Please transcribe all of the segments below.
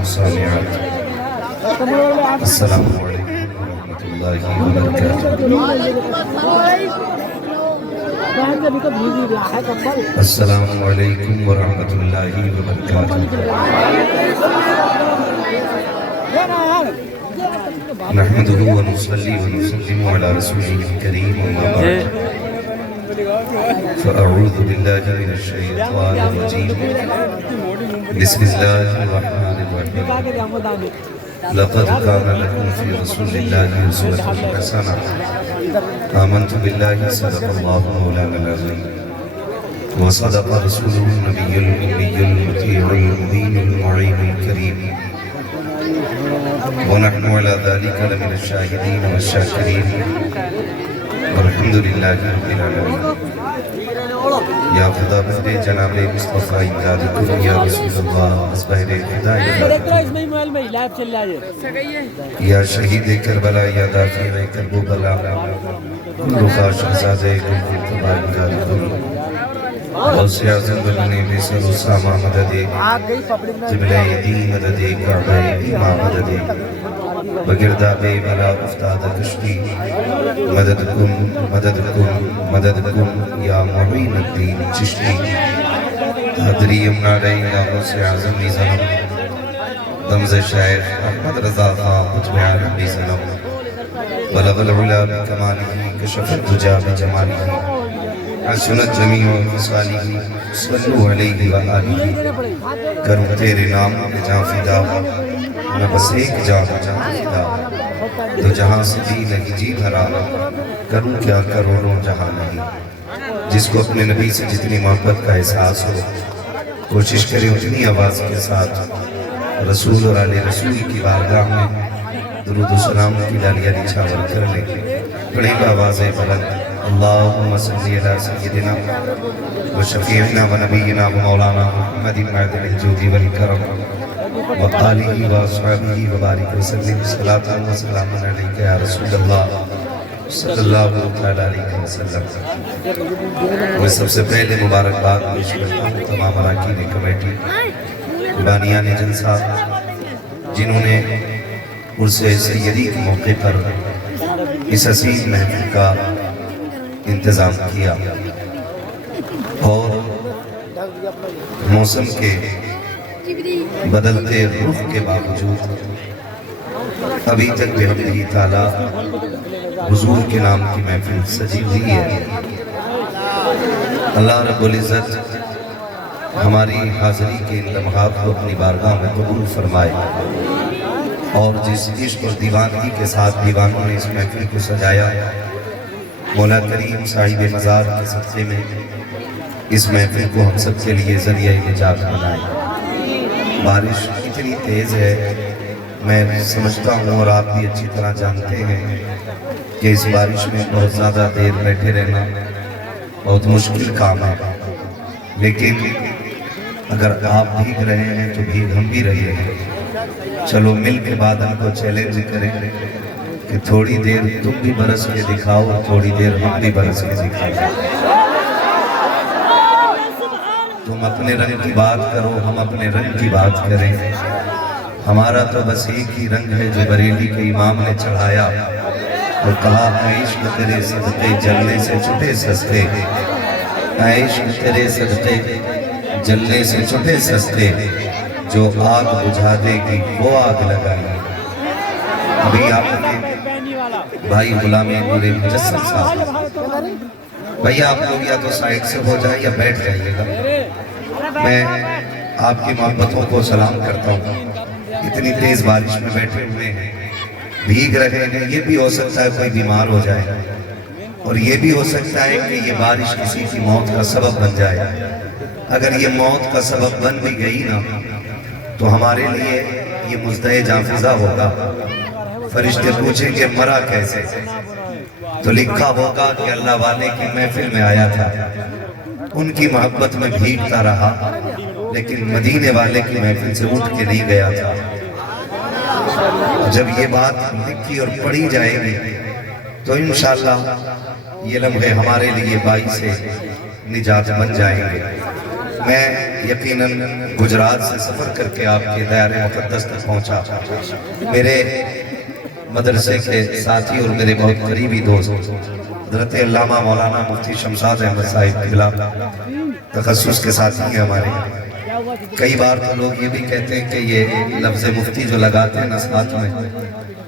السامعات السلام علیکم ورحمۃ اللہ وبرکاتہ السلام علیکم ورحمۃ اللہ وبرکاتہ نحمده ونصلي ونسلم على رسوله الكريم وما بعد فأعوذ بالله من الشيطان الرجيم بسم الله الرحمن الرحيم لقد كان لكم في رسول الله أسوة حسنة آمنت بالله صدق الله مولانا العظيم وصدق رسوله النبي الأمي المطيع المبين المعين الكريم ونحن على ذلك لمن الشاهدين والشاكرين والحمد لله رب العالمين یا خدا بفر جناب مصطفیٰ امدادکم یا رسول اللہ اصبحر ہدایت یا شہید کربلا یا دافع کرب و بلا کل خاش ازاد گل تبا امدادکم غوث اعظم بلنے بسر اسامہ مدد جبلہ دین مدد کعبہ ایمہ مدد بگردہ بے بلا افتاد کشتی مددکم مددکم مددکم یا معین الدین چشتی حضری امنا رہی یا غوث اعظم بھی ظلم دمز شیخ احمد رضا خان قطب عالم بھی ظلم بلغ العلا بکمالی کشف الدجا بجمالی حسنت جمیع و خصالی صلو علیہ وآلہ کروں تیرے نام میں جان فدا میں بس ایک جان فدا تو جہاں سے جی نہیں جی بھرا کروں کیا کروڑوں جہاں نہیں جس کو اپنے نبی سے جتنی محبت کا احساس ہو کوشش کرے اتنی آواز کے ساتھ رسول اور آل رسول کی بارگاہ میں درود و سلام کی ڈالیاں نچھاور کر لیں بڑی آواز بلند اللہم صلی علی سیدنا و شفیعنا و نبینا و مولانا محمد معدل الجود والکرم و آلہ و اصحابہ و بارک وسلم صلاة و سلام علیکہ یا رسول اللہ صلی اللہ علیہ وسلم میں سب سے پہلے مبارکباد پیش کرتا ہوں تمام اراکین کمیٹی بانیان جلسہ جنہوں نے عرس سیدی کے موقع پر اس عظیم محفل کا انتظام کیا اور موسم کے بدلتے رخ کے باوجود ابھی تک بحمدہ تعالیٰ حضور کے نام کی محفل سجی ہوئی ہے اللہ رب العزت ہماری حاضری کے ان لمحات کو اپنی بارگاہ میں قبول فرمائے اور جس عشق اور دیوانگی کے ساتھ دیوانوں نے اس محفل کو سجایا مولا کریم صاحب مزار کے صدقے میں اس محفل کو ہم سب کے لیے ذریعہ نجات بنائے بارش اتنی تیز ہے میں سمجھتا ہوں اور آپ بھی اچھی طرح جانتے ہیں کہ اس بارش میں بہت زیادہ دیر بیٹھے رہنا بہت مشکل کام ہے لیکن اگر آپ بھیگ رہے ہیں تو بھیگ ہم بھی رہے ہیں چلو مل کے بعد ہم کو چیلنج کریں کہ تھوڑی دیر تم بھی برس کے دکھاؤ تھوڑی دیر ہم بھی برس کے دکھاؤ تم اپنے رنگ کی بات کرو ہم اپنے رنگ کی بات کریں ہمارا تو بس ایک ہی رنگ ہے جو بریلی کے امام نے چڑھایا اور کہا اے عشق تیرے صدقے جلنے سے چھٹے سستے اے عشق تیرے صدقے جلنے سے چھٹے سستے جو آگ بجھا دے گی وہ آگ لگائی ابھی آپ نے بھائی غلام نور مجسم صاحب بھائی آپ لوگ یا تو سائیڈ سے ہو جائے یا بیٹھ جائیے گا میں آپ کی محبتوں کو سلام کرتا ہوں اتنی تیز بارش میں بیٹھے ہوئے ہیں بھیگ رہے ہیں یہ بھی ہو سکتا ہے کوئی بیمار ہو جائے اور یہ بھی ہو سکتا ہے کہ یہ بارش کسی کی موت کا سبب بن جائے اگر یہ موت کا سبب بن بھی گئی نا تو ہمارے لیے یہ مزدہ جاں فضا ہوگا فرشتے پوچھیں کہ مرا کیسے تو لکھا ہوگا کہ اللہ والے کی محفل میں آیا تھا ان کی محبت میں بھیگتا رہا لیکن مدینے والے کی محفل سے اٹھ کے نہیں گیا تھا جب یہ بات لکھی اور پڑھی جائے گی تو انشاءاللہ یہ لمحے ہمارے لیے باعث نجات بن جائیں گے میں یقیناً گجرات سے سفر کر کے آپ کے دائرہ مقدس تک پہنچا. میرے مدرسے کے ساتھی اور میرے بہت قریبی دوست حضرت علامہ مولانا مفتی شمشاد احمد صاحب قبلہ تخصص کے ساتھی ہیں ہمارے. کئی بار تو لوگ یہ بھی کہتے ہیں کہ یہ لفظ مفتی جو لگاتے ہیں نصحات میں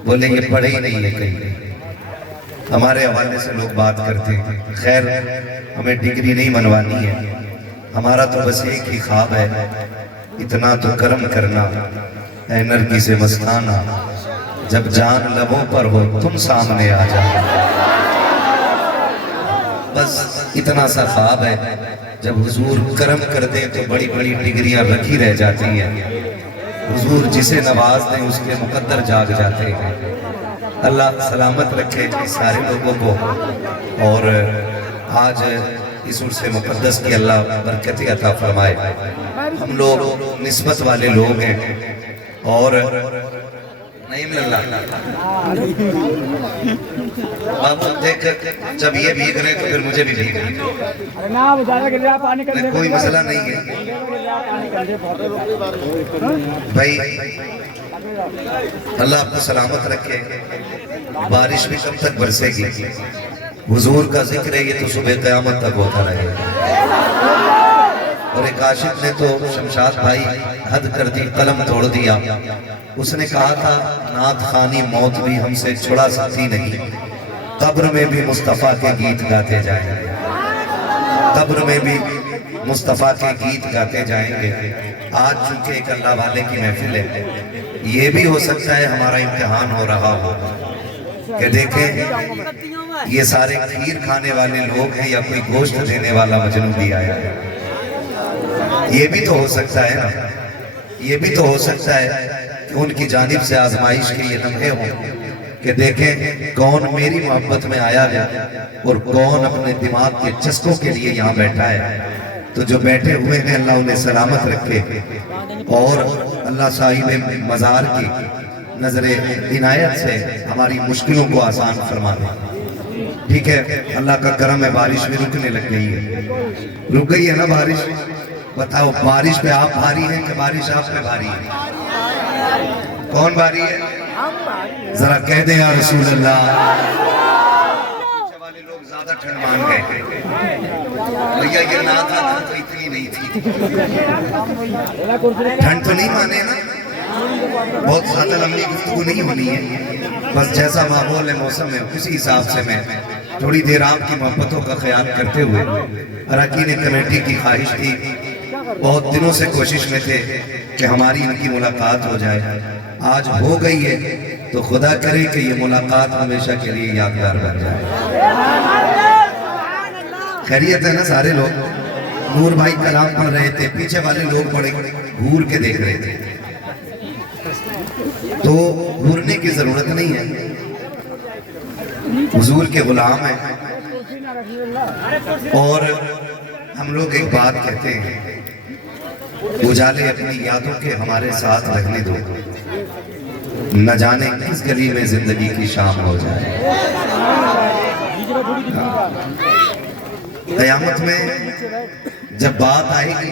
بولیں یہ پڑھے ہی نہیں ہے کہیں. ہمارے حوالے سے لوگ بات کرتے ہیں. خیر ہمیں ڈگری نہیں منوانی ہے, ہمارا تو بس ایک ہی خواب ہے, اتنا تو کرم کرنا اے نرگی سے مستانہ, جب جان لبوں پر ہو تم سامنے آ جانا. بس اتنا سا خواب ہے, جب حضور کرم کر دیں تو بڑی بڑی ڈگریاں رکھی رہ جاتی ہیں. حضور جسے نواز دیں اس کے مقدر جاگ جاتے ہیں. اللہ سلامت رکھے سارے لوگوں کو, اور آج اس عرص مقدس کی اللہ برکت عطا فرمائے. ہم لوگ نسبت والے لوگ ہیں اور نہیں مل اللہ. اب دیکھ جب یہ بھیگ رہے تو پھر مجھے بھی بھیگ رہے, کوئی مسئلہ نہیں ہے بھائی. اللہ آپ کو سلامت رکھے. بارش بھی کب تک برسے گی؟ حضور کا ذکر ہے یہ تو صبح قیامت تک ہوتا رہے گا. اور ایک عاشق نے تو شمشاد بھائی حد کر دی, قلم توڑ دیا. اس نے کہا تھا نعت خوانی موت بھی ہم سے چھڑا سکتی نہیں, قبر میں بھی مصطفیٰ کے گیت گاتے جائیں گے, قبر میں بھی مصطفیٰ کے گیت گاتے جائیں گے. آج چونکہ ایک اللہ والے کی محفل ہے, یہ بھی ہو سکتا ہے ہمارا امتحان ہو رہا ہو کہ دیکھیں یہ سارے کھیر کھانے والے لوگ ہیں یا کوئی گوشت دینے والا مجنون بھی آیا ہے. یہ بھی تو ہو سکتا ہے نا, یہ بھی تو ہو سکتا ہے کہ ان کی جانب سے آزمائش کے یہ لمحے ہوں کہ دیکھیں کون میری محبت میں آیا ہے اور کون اپنے دماغ کے چسکوں کے لیے یہاں بیٹھا ہے. تو جو بیٹھے ہوئے ہیں اللہ انہیں سلامت رکھے اور اللہ صاحب مزار کی نظر عنایت سے ہماری مشکلوں کو آسان فرما دے. ٹھیک ہے, اللہ کا کرم ہے, بارش بھی رکنے لگ گئی ہے. رک گئی ہے نا بارش؟ بتاؤ بارش پہ آپ بھاری ہیں کہ بارش آپ پہ بھاری ہے؟ کون بھاری ہے؟ ذرا کہہ دیں یا رسول اللہ. پیچھے والے لوگ زیادہ ٹھنڈ مان گئے. بھیا یہ نعت تو اتنی نہیں تھی. ٹھنڈ تو نہیں مانے نا, بہت زیادہ لمبی گفتگو نہیں ہونی ہے, بس جیسا ماحول ہے موسم ہے اسی حساب سے میں تھوڑی دیر آپ کی محبتوں کا خیال کرتے ہوئے. اراکین کمیٹی کی خواہش تھی, بہت دنوں سے کوشش میں تھے کہ ہماری ان کی ملاقات ہو جائے. آج ہو گئی ہے تو خدا کرے کہ یہ ملاقات ہمیشہ کے لیے یادگار بن جائے. خیریت ہے نا سارے لوگ؟ نور بھائی کلام پڑھ رہے تھے, پیچھے والے لوگ بڑے گھور کے دیکھ رہے تھے. تو گھورنے کی ضرورت نہیں ہے, حضور کے غلام ہیں. اور ہم لوگ ایک بات کہتے ہیں, اجالے اپنی یادوں کے ہمارے ساتھ رہنے دو, نہ جانے کس گلی میں زندگی کی شام ہو جائے. قیامت میں جب بات آئے گی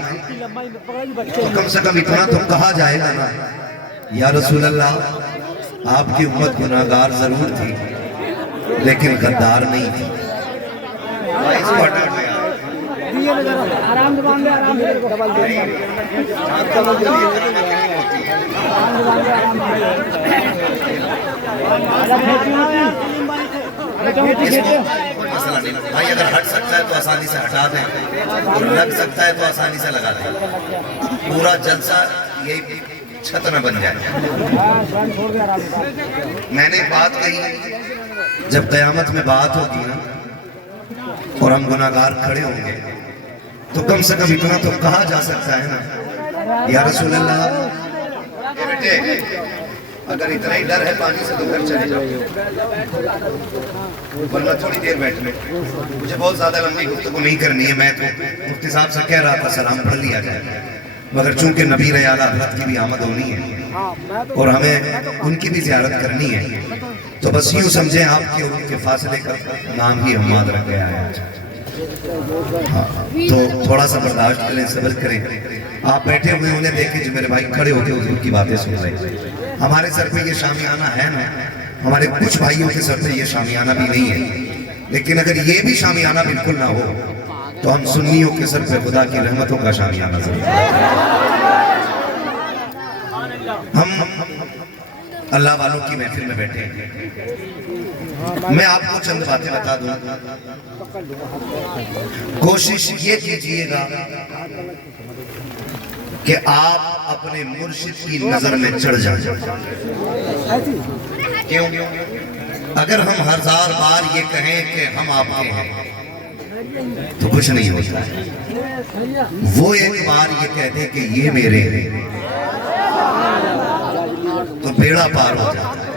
تو کم سے کم اتنا تو کہا جائے گا نا, یا رسول اللہ آپ کی امت گناہگار ضرور تھی لیکن غدار نہیں تھی. بھائی اگر ہٹ سکتا ہے تو آسانی سے ہٹا دیں اور لگ سکتا ہے تو آسانی سے لگا دیں. پورا جلسہ یہی چھت نہ بن جائے. میں نے بات کہی, جب قیامت میں بات ہوگی نا اور ہم گناہگار کھڑے ہوں گے تو کم سے کم اتنا تو کہا جا سکتا ہے نا, یا رسول اللہ بیٹے اگر اتنا ہی ڈر ہے پانی سے تو گھر چلے جاؤ, ورنہ تھوڑی دیر بیٹھ لیں. مجھے بہت زیادہ لمبی گفتگو نہیں کرنی ہے. میں تو مفتی صاحب سے کہہ رہا تھا سلام پڑھ لیا جائے, مگر چونکہ نبی اعلیٰ حضرت کی بھی آمد ہونی ہے اور ہمیں ان کی بھی زیارت کرنی ہے, تو بس یوں سمجھیں آپ کے ان کے فاصلے کا نام ہی حماد رکھ گیا ہے. تو تھوڑا سا برداشت کریں، صبر کریں. آپ بیٹھے ہوئے انہیں دیکھیں جو میرے بھائی کھڑے ہوتے حضور کی باتیں سن رہے ہیں. ہمارے سر پہ یہ شامیانہ ہے نا، ہمارے کچھ بھائیوں کے سر پہ یہ شامیانہ بھی نہیں ہے، لیکن اگر یہ بھی شامیانہ بالکل نہ ہو تو ہم سنیوں کے سر پہ خدا کی رحمتوں کا شامیانہ ضرور ہے. ہم اللہ والوں کی محفل میں بیٹھے ہیں. میں آپ کو چند باتیں بتا دوں. کوشش یہ کیجئے گا کہ آپ اپنے مرشد کی نظر میں چڑھ جائیں. کیوں؟ اگر ہم ہزار بار یہ کہیں کہ ہم آپ کے ہیں تو کچھ نہیں ہوتا. وہ ایک بار یہ کہتے کہ یہ میرے ہیں تو بیڑا پار ہو جاتا ہے.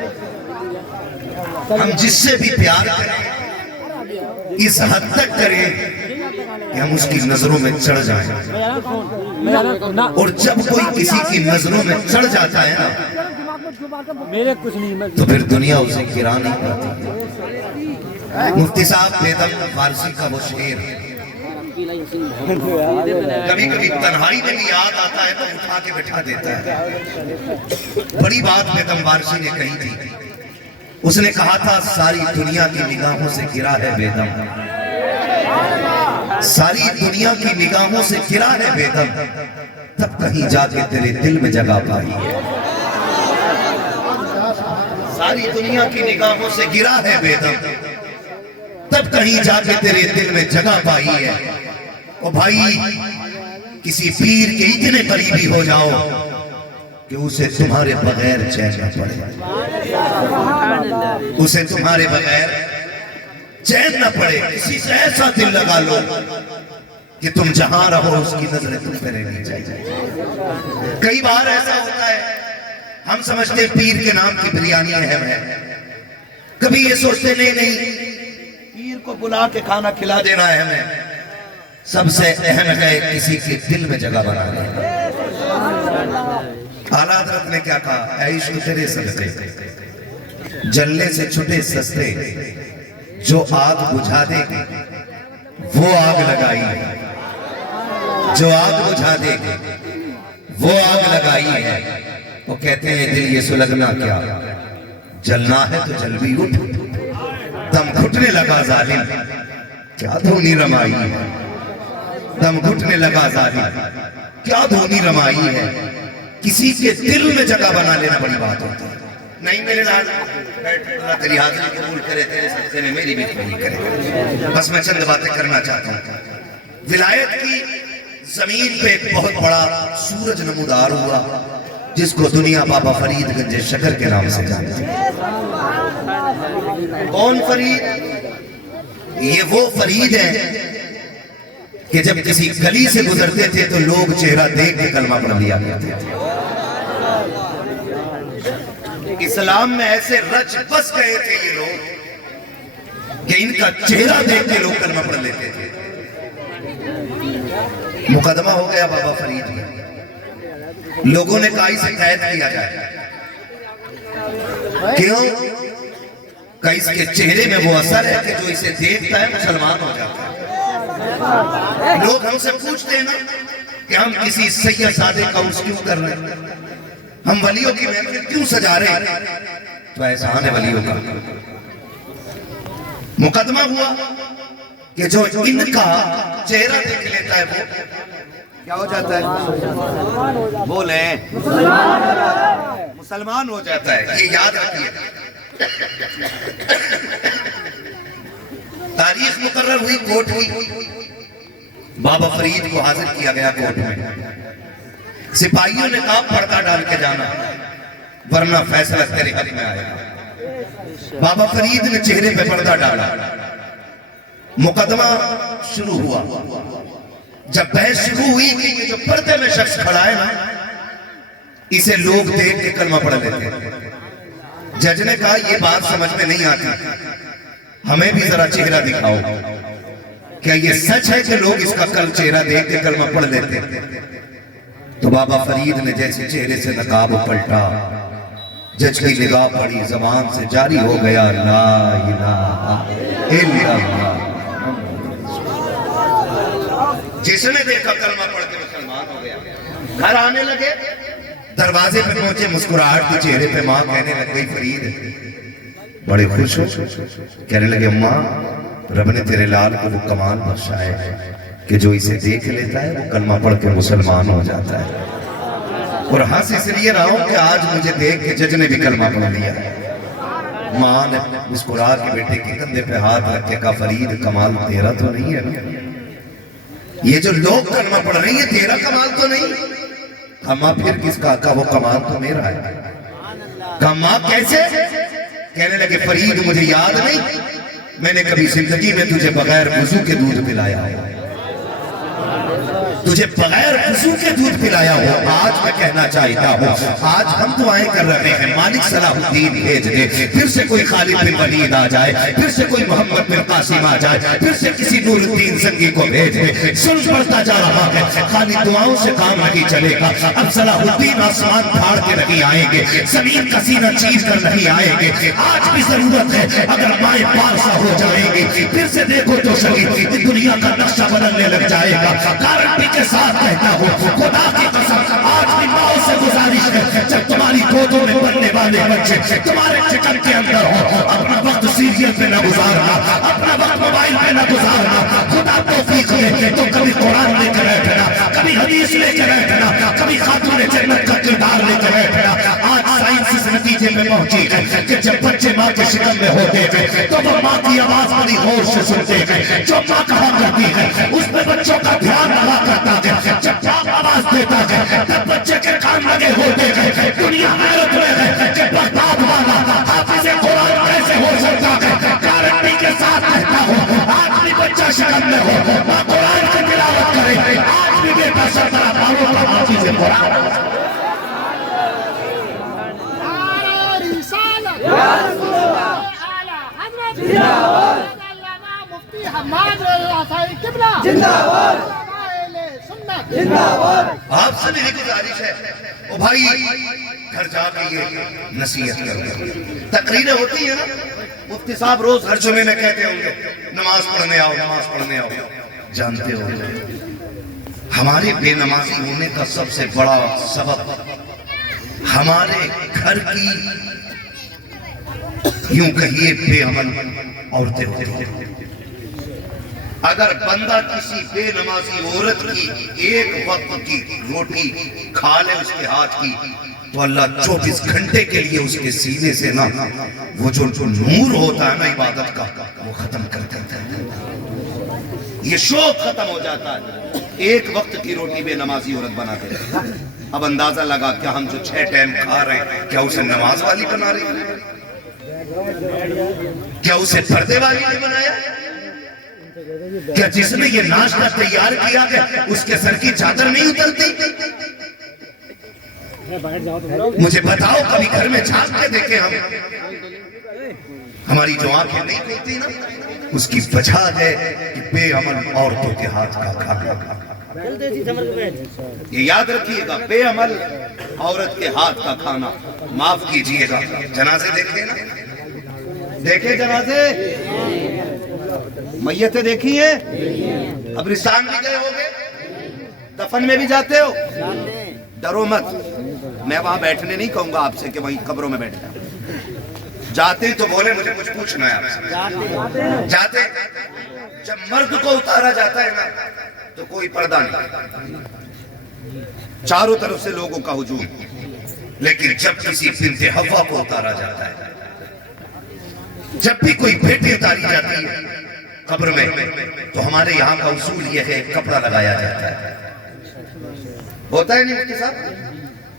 ہم جس سے بھی پیار کریں اس حد تک کریں کہ ہم اس کی نظروں میں چڑھ جائیں. اور جب کوئی کسی کی نظروں میں چڑھ جاتا ہے نا تو پھر دنیا اسے گرا نہیں پاتی. مفتی صاحب بیدم فارسی کا وہ شعر کبھی کبھی تنہائی میں بھی یاد آتا ہے تو اٹھا کے بٹھا دیتا ہے. بڑی بات بیدم فارسی نے کہی تھی. اس نے کہا تھا ساری دنیا کی نگاہوں سے گرا ہے بیدم، ساری دنیا کی نگاہوں سے گرا ہے بیدم، تب کہیں جا کے تیرے دل میں جگہ پائی ہے. ساری دنیا کی نگاہوں سے گرا ہے بیدم، تب کہیں جا کے تیرے دل میں جگہ پائی ہے. او بھائی کسی پیر کے اتنے قریبی ہو جاؤ کہ اسے تمہارے بغیر چین نہ پڑے، اسے تمہارے بغیر چین نہ پڑے. کسی سے ایسا دل لگا لو کہ تم جہاں رہو اس کی نظریں تم پہ رہنی چاہیے. کئی بار ایسا ہوتا ہے ہم سمجھتے ہیں پیر کے نام کی بریانی اہم ہے، کبھی یہ سوچتے نہیں پیر کو بلا کے کھانا کھلا دینا اہم ہے. سب سے اہم ہے کسی کے دل میں جگہ بنا لینا. اعلیٰ حضرت نے کیا کہا؟ اے عشق تیرے سستے جلنے سے چھٹے سستے، جو آگ بجھا دے گی وہ آگ لگائی ہے، جو آگ بجھا دے گی وہ آگ لگائی ہے. وہ کہتے ہیں دل یہ سلگنا کیا، جلنا ہے تو جل بھی اٹھ. دم گھٹنے لگا ظالم کیا دھونی رمائی ہے، دم گھٹنے لگا ظالم کیا دھونی رمائی ہے. کسی کے دل میں جگہ بنا لینا بڑی بات ہوتی ہے. نہیں میرے لال اللہ تیری حاضری قبول کرے، تیرے سجدے میں میری بھی قبول کرے. بس میں چند باتیں کرنا چاہتا ہوں. ولایت کی زمین پہ ایک بہت بڑا سورج نمودار ہوا جس کو دنیا بابا فرید گنج شکر کے نام سے جانتی ہے. کون فرید؟ یہ وہ فرید ہے کہ جب کسی گلی سے گزرتے تھے تو لوگ چہرہ دیکھ کے کلمہ پڑھ لیا کرتے تھے. اسلام میں ایسے رچ بس گئے تھے یہ لوگ کہ ان کا چہرہ دیکھ کے لوگ کلمہ پڑھ لیتے تھے. مقدمہ ہو گیا بابا فرید میں. لوگوں نے کہا اسے قید کیا جائے. کیوں؟ کہ اس کے چہرے میں وہ اثر ہے کہ جو اسے دیکھتا ہے مسلمان ہو جاتا ہے. لوگ ہم سے پوچھتے ہیں نا کہ ہم کسی سید سادے کا عرس کیوں کر رہے ہیں، ہم ولیوں کی محفل کیوں سجا رہے ہیں، تو احسان ہے ولیوں کا. مقدمہ ہوا کہ جو ان کا چہرہ دیکھ لیتا ہے وہ کیا ہو جاتا ہے؟ بولیں مسلمان ہو جاتا ہے. یہ یاد رکھیے. تاریخ مقرر ہوئی کوٹ کی. بابا فرید کو حاضر کیا گیا کوٹ میں. سپاہیوں نے کہا پردہ ڈال کے جانا ورنہ فیصلہ تیرے حق میں آئے گا. بابا فرید نے چہرے پہ پردہ ڈالا. مقدمہ شروع ہوا. جب بحث شروع ہوئی کہ یہ جو پردے میں شخص کھڑا ہے نا اسے لوگ دیکھ کے کلمہ پڑھ لیتے ہیں. جج نے کہا یہ بات سمجھ میں نہیں آتی، ہمیں بھی ذرا چہرہ دکھاؤ. کیا یہ سچ ہے کہ لوگ اس کا کل چہرہ دیکھ کے کلمہ پڑھ لیتے ہیں؟ تو بابا فرید نے جیسے چہرے سے نقاب پلٹا، جج کی نگاہ پڑی، زبان سے جاری ہو گیا لا الہ الا اللہ. جس نے دیکھا کلمہ پڑھ کے مسلمان ہو گیا. گھر آنے لگے, دروازے پہ پہنچے, مسکراہٹ تھی چہرے پہ. ماں کہنے لگ گئی فرید بڑے خوش ہو. کہنے لگے اماں رب نے تیرے لال کو وہ کمال بخشا ہے کہ جو اسے دیکھ لیتا ہے وہ کلمہ پڑھ کے مسلمان ہو جاتا ہے. اور ہنس اس لیے رہا ہوں کہ آج مجھے دیکھ کے جج نے بھی کلمہ پڑھ لیا. ماں نے مسکرا کے بیٹے کے کندھے پہ ہاتھ رکھ کے کہا فرید کمال تیرا تو نہیں ہے نا, یہ جو لوگ کلمہ پڑھ رہے ہیں تیرا کمال تو نہیں. کہا ماں پھر کس کا؟ کہا وہ کمال تو میرا ہے. کہا ماں کیسے؟ کہنے لگے فرید مجھے یاد نہیں میں نے کبھی زندگی میں تجھے بغیر وضو کے دودھ پلایا ہے, تجھے بغیر وضو کے دودھ پلایا ہو. آج میں کہنا چاہتا ہوں آج ہم دعائیں کر رہے ہیں مالک صلاح الدین بھیج دے, پھر سے کوئی خالد بن ولید آ جائے, پھر سے کوئی محمد بن قاسم آ جائے, پھر سے کسی نور الدین زنگی کو بھیج دے. سن پڑتا جا رہا ہے خالی دعاؤں سے کام نہیں چلے گا. اب صلاح الدین آسمان پھاڑ کے نہیں آئیں گے, زمین کا سینہ چیر کر نہیں آئیں گے. آج بھی ضرورت ہے اگر مائیں پارسا ہو جائیں گے پھر سے دیکھو تو صحیح دنیا کا نقشہ بدلنے لگ جائے گا. گارنٹی کے ساتھ کہتا ہوں خدا کی قسم آج بھی ماؤں سے گزارش ہے جب تمہاری گودوں میں بننے والے بچے تمہارے چکن کے اندر ہو اپنا وقت سیریل پہ نہ گزارنا, اپنا وقت موبائل پہ نہ گزارنا. خدا توفیق دے تو کبھی قرآن لے کر بیٹھنا, کبھی حدیث لے کر بیٹھنا, کبھی خاتون جنت کا کردار لے کر بیٹھنا. آج سائنس اس نتیجے میں پہنچی ہے کہ جب بچے ماں کے شکم میں ہوتے ہیں تو وہ ماں کی آواز بڑی غور سے سنتے ہیں. جو ماں کہا کرتی ہے اس میں بچوں کا دھیان رہا کرتا ہے. جب باپ آواز دیتا ہے تب بچے کے کام لگے ہوتے ہیں. دنیا حیرت میں ہے کہ بغداد والا حافظ قرآن کیسے ہو سکتا ہے. گارنٹی کے ساتھ کہتا ہوں آج بھی بچہ شکم میں ہو ماں قرآن کی تلاوت کرے, آج بھی بیٹا سرطرہ باؤں کا حافظ قرآن. آپ سے میری گزارش ہے او بھائی گھر جا کے یہ نصیحت کرو. تقریریں ہوتی ہیں نا, مفتی صاحب روز ہر جمعے میں کہتے ہوں گے نماز پڑھنے آؤ نماز پڑھنے آؤ. جانتے ہو ہمارے بے نمازی ہونے کا سب سے بڑا سبب ہمارے گھر کی یوں کہیے بے عمل عورتیں ہوتی ہیں. اگر بندہ کسی بے نمازی عورت کی ایک وقت کی روٹی کھا لے اس کے ہاتھ کی تو اللہ 24 گھنٹے کے لیے اس کے سینے سے نا وہ جو نور ہوتا ہے نا عبادت کا وہ ختم کر دیتا ہے. یہ شوق ختم ہو جاتا ہے. ایک وقت کی روٹی بے نمازی عورت بناتے ہیں. اب اندازہ لگا کیا ہم جو 6 ٹائم کھا رہے ہیں کیا اسے نماز والی بنا رہے ہیں, کیا اسے پردے والی نے بنایا, کیا جس نے یہ ناشتہ تیار کیا کہ اس کے سر کی چادر نہیں اترتی. مجھے بتاؤ کبھی گھر میں جھانک کے دیکھیں ہماری جو آنکھیں نہیں کھلتی نا اس کی وجہ ہے کہ بے عمل عورتوں کے ہاتھ کا کھانا. یہ یاد رکھیے گا بے عمل عورت کے ہاتھ کا کھانا. معاف کیجئے گا جنازے دیکھیں نا, دیکھیں جنازے, میتیں دیکھی ہیں, قبرستان بھی گئے ہوگے, دفن میں بھی جاتے ہو. ڈرو مت, میں وہاں بیٹھنے نہیں کہوں گا آپ سے کہ وہیں قبروں میں بیٹھ جاؤ. جاتے تو بولے مجھے کچھ پوچھنا ہے آپ سے. جاتے جب مرد کو اتارا جاتا ہے نا تو کوئی پردہ نہیں, چاروں طرف سے لوگوں کا ہجوم. لیکن جب کسی بنت حوا کو اتارا جاتا ہے, جب بھی کوئی بیٹی اتاری جاتی ہے قبر میں تو ہمارے یہاں کا اصول یہ ہے کپڑا لگایا جاتا ہے. ہوتا ہے نہیں مفتی صاحب,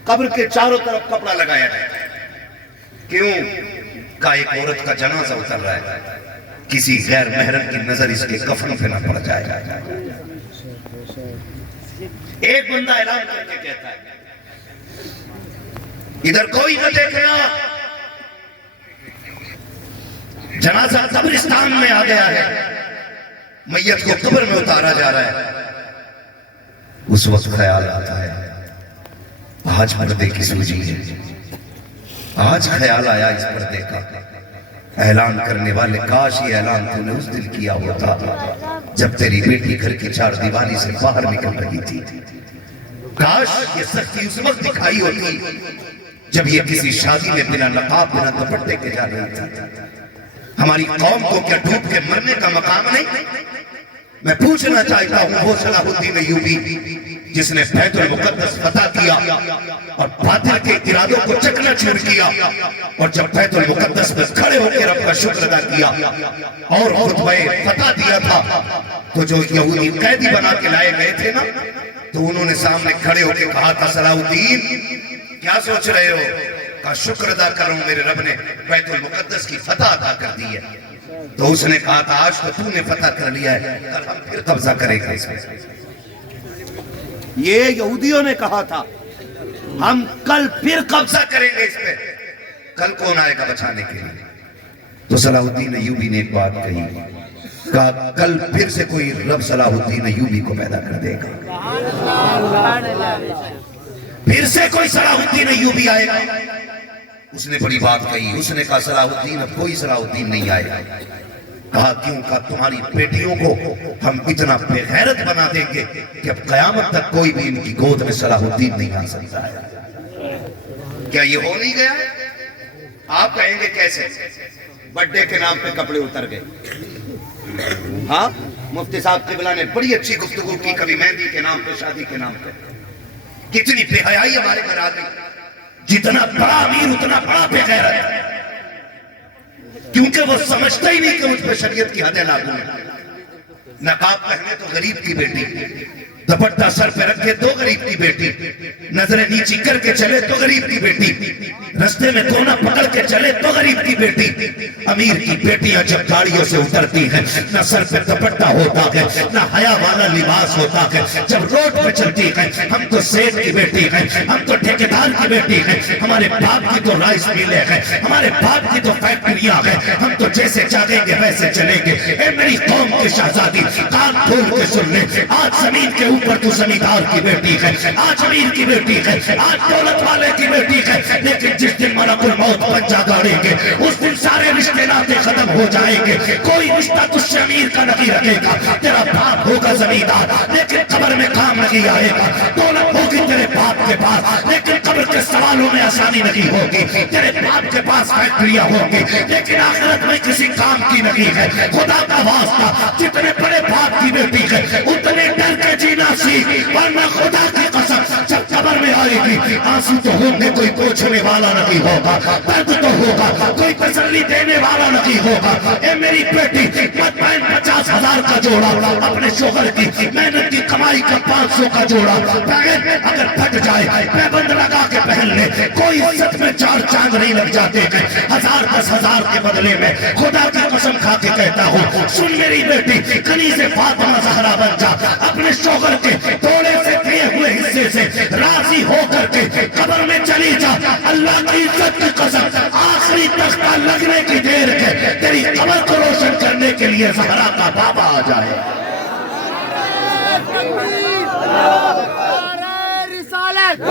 قبر کے چاروں طرف کپڑا لگایا جاتا ہے. کیوں؟ کا ایک عورت کا جنازہ اتر رہا ہے, کسی غیر محرم کی نظر اس کے کفن پہ نہ پڑ جائے. ایک بندہ اعلان کر کے کہتا ہے ادھر کوئی نہ دیکھنا, جنازہ قبرستان میں آ گیا ہے, میت کو قبر میں اتارا جا رہا ہے. اس وقت خیال آتا ہے آج پردے کی سوجی ہے, آج خیال آیا اس پردے کا. اعلان کرنے والے کاش یہ اعلان تو نے اس دل کیا ہوتا جب تیری بیٹی گھر کی چار دیواری سے باہر نکل رہی تھی. کاش یہ سختی اس وقت دکھائی ہوتی جب یہ کسی شادی میں بنا نقاب بنا دوپٹے کے جا رہی تھی. ہماری قوم کو کیا ڈوب کے مرنے کا مقام نہیں؟ میں پوچھنا چاہتا ہوں وہ صلاح الدین ایوبی جس نے بیت المقدس فتح کیا اور باطل کے ارادوں کو چکنا چور کیا، اور جب بیت المقدس میں کھڑے ہو کے رب کا شکر ادا کیا اور خطبہ فتح دیا تھا، تو جو یہودی قیدی بنا کے لائے گئے تھے نا، تو انہوں نے سامنے کھڑے ہو کے کہا تھا صلاح الدین کیا سوچ رہے ہو؟ کہا شکر ادا کر رہا ہوں میرے رب نے بیت المقدس کی فتح عطا کر دی ہے. تو اس نے کہا تھا آج تو نے فتح کر لیا ہے، کل ہم پھر قبضہ کریں گے اس میں. یہ یہودیوں نے کہا تھا ہم کل پھر قبضہ کریں گے اس پہ. کل کون آئے گا بچانے کے لیے؟ تو صلاح الدین ایوبی نے ایک بات کہی، کہا کل پھر سے کوئی رب صلاح الدین ایوبی کو پیدا کر دے گا. پھر سے کوئی صلاح الدین ایوبی آئے گا. اس نے بڑی بات کہی، اس نے کہا صلاح الدین اب کوئی صلاح الدین نہیں آئے گا. کہا کیوں؟ کہا تمہاری بیٹیوں کو ہم اتنا بے غیرت بنا دیں گے کہ اب قیامت تک کوئی بھی ان کی گود میں صلاح الدین نہیں آ سکتا ہے. کیا یہ ہو نہیں گیا؟ آپ کہیں گے کیسے؟ بڑھے کے نام پہ کپڑے اتر گئے. ہاں مفتی صاحب قبلہ نے بڑی اچھی گفتگو کی، کبھی مہندی کے نام پہ، شادی کے نام پہ. کتنی بے حیائی ہمارے گھر آ گئی. جتنا بڑا امیر اتنا بڑا بے غیرت ہے، کیونکہ وہ سمجھتا ہی نہیں کہ مجھ پہ شریعت کی حدیں لاگو ہیں. نقاب پہنے تو غریب کی بیٹی، دوپٹہ سر پہ رکھے تو غریب کی بیٹی، نظریں نیچی کر کے چلے تو غریب کی بیٹی، رستے میں کونا پکڑ کے چلے تو غریب کی بیٹی. امیر کی بیٹیاں جب گاڑیوں سے اترتی ہیں نہ سر پہ دوپٹہ ہوتا ہے نہ حیا والا لباس ہوتا ہے. جب روڈ پہ چلتی ہیں ہم تو سیٹ کی بیٹی ہیں، ہم تو ٹھیکیدار کی بیٹی ہیں، ہمارے باپ کی تو رائس ملیں ہیں، ہمارے باپ کی تو فیکٹریاں ہیں، ہم تو جیسے چاہیں گے ویسے چلیں گے. اے میری قوم کے شہزادی کان کھول کے سن لے، آج زمین کے اوپر تو زمیندار کی بیٹی ہے، آج امیر کی بیٹی ہے، آج دولت والے کی بیٹی ہے، لیکن جس دن ملک الموت پنجہ گاڑیں گے اس دن سارے رشتے ناتے ختم ہو جائیں گے. کوئی رشتہ تجھ سے امیر کا نہیں رکھے گا. تیرا باپ ہوگا زمیندار لیکن قبر میں کام نہیں آئے گا. دولت ہوگی تیرے باپ کے پاس لیکن قبر کے سوالوں میں آسانی نہیں ہوگی. تیرے باپ کے پاس فیکٹریاں ہوگی لیکن آخرت میں کسی کام کی نہیں ہے. خدا کا واسطہ جتنے بڑے باپ کی بیٹی ہے اتنے ڈر کے جینا سیکھ، ورنہ خدا کی قسم جب قبر میں آئے گی آنسو تو ہوں گے، کوئی پوچھنے والا نہیں ہوگا، درد تو ہوگا، کوئی تسلی دینے والا نہیں ہوگا. اے میری بیٹی مت پہن 50,000 کا جوڑا اپنے شوہر کی محنت کی کمائی کا 500 کا جوڑا پہن، اگر پھٹ جائے پیبند لگا کے پہن لے. کوئی عزت میں 4 چاند نہیں لگ جاتے ہیں. 1000 10,000 کے بدلے میں خدا کی قسم کھا کے کہتا ہوں سن میری بیٹی، کنیز فاطمہ زہرا بن جا. اپنے شوہر کے تھوڑے سے دیے ہوئے حصے سے راضی ہو کر کے قبر میں چلی جا. اللہ کی عزت کی قسم آخری تختہ لگنے کی دیر ہے تیری قبر کو روشن کرنے کے لیے زہرا کا بابا آ جائے. رسالت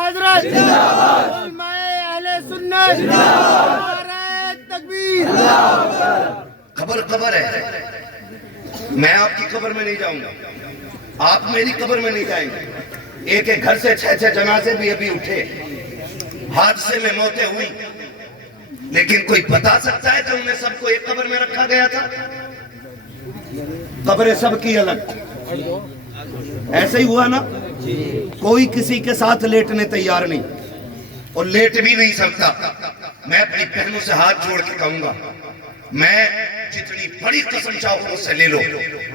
حضرت علماء اہل سنت، تکبیر. قبر ہے. میں آپ کی قبر میں نہیں جاؤں گا، آپ میری قبر میں نہیں جائیں گے. ایک ایک گھر سے 6 جنازے بھی ابھی اٹھے، حادثے میں موتیں ہوئی، لیکن کوئی بتا سکتا ہے کہ انہیں سب کو ایک قبر میں رکھا گیا تھا؟ قبریں سب کی الگ. ایسے ہی ہوا نا، کوئی کسی کے ساتھ لیٹنے تیار نہیں اور لیٹ بھی نہیں سکتا. میں اپنی بہنوں سے ہاتھ جوڑ کے کہوں گا میں جتنی بڑی قسم چاہو مجھ سے لے لو،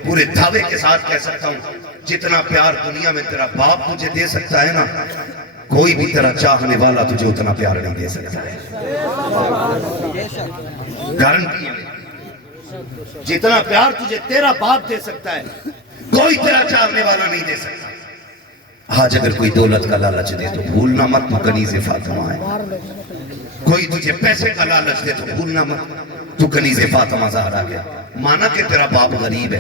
پورے دعوے کے ساتھ کہہ سکتا ہوں جتنا پیار دنیا میں تیرا باپ تجھے دے سکتا ہے نا، کوئی بھی تیرا چاہنے والا تجھے اتنا پیار نہیں دے سکتا ہے. گارنٹی ہے. جتنا پیار تجھے تیرا باپ دے سکتا ہے کوئی تیرا چاہنے والا نہیں دے سکتا. آج اگر کوئی دولت کا لالچ دے تو بھولنا مت کنیز فاطمہ ہے. کوئی تجھے پیسے کا لالچ دے تو بھولنا مت تو کنیز فاطمہ زہرا گیا، مانا کہ تیرا باپ غریب ہے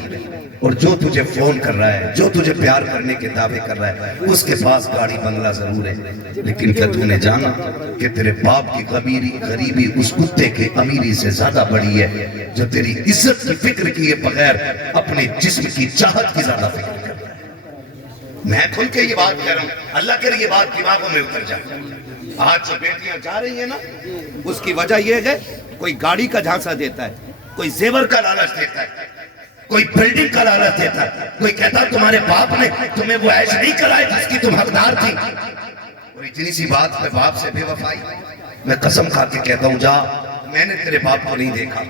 اور جو تجھے فون کر رہا ہے، جو تجھے پیار کرنے کے دعوے کر رہا ہے، اس کے پاس گاڑی بنگلہ ضرور ہے، لیکن کیا تو نے جانا کہ تیرے باپ کی غریبی اس کتے کے امیری سے زیادہ بڑی ہے جو تیری عزت کی فکر کیے بغیر اپنے جسم کی چاہت کی زیادہ فکر کر رہا ہے۔ میں کھل کے یہ بات کہہ رہا ہوں، اللہ کرے یہ بات دماغوں میں اتر جائے۔ آج جو بیٹیاں جا رہی ہیں نا، اس کی وجہ یہ ہے کوئی گاڑی کا جھانسا دیتا ہے، کوئی زیور کا لالچ دیتا ہے، کوئی بلڈنگ کا لالچ دیتا ہے، کوئی کہتا تمہارے باپ نے تمہیں وہ عیش نہیں کرائے جس کی تم حقدار تھی، اور اتنی سی بات پہ باپ سے بے وفائی۔ میں قسم کھا کے کہتا ہوں، جا، میں نے تیرے باپ کو نہیں دیکھا،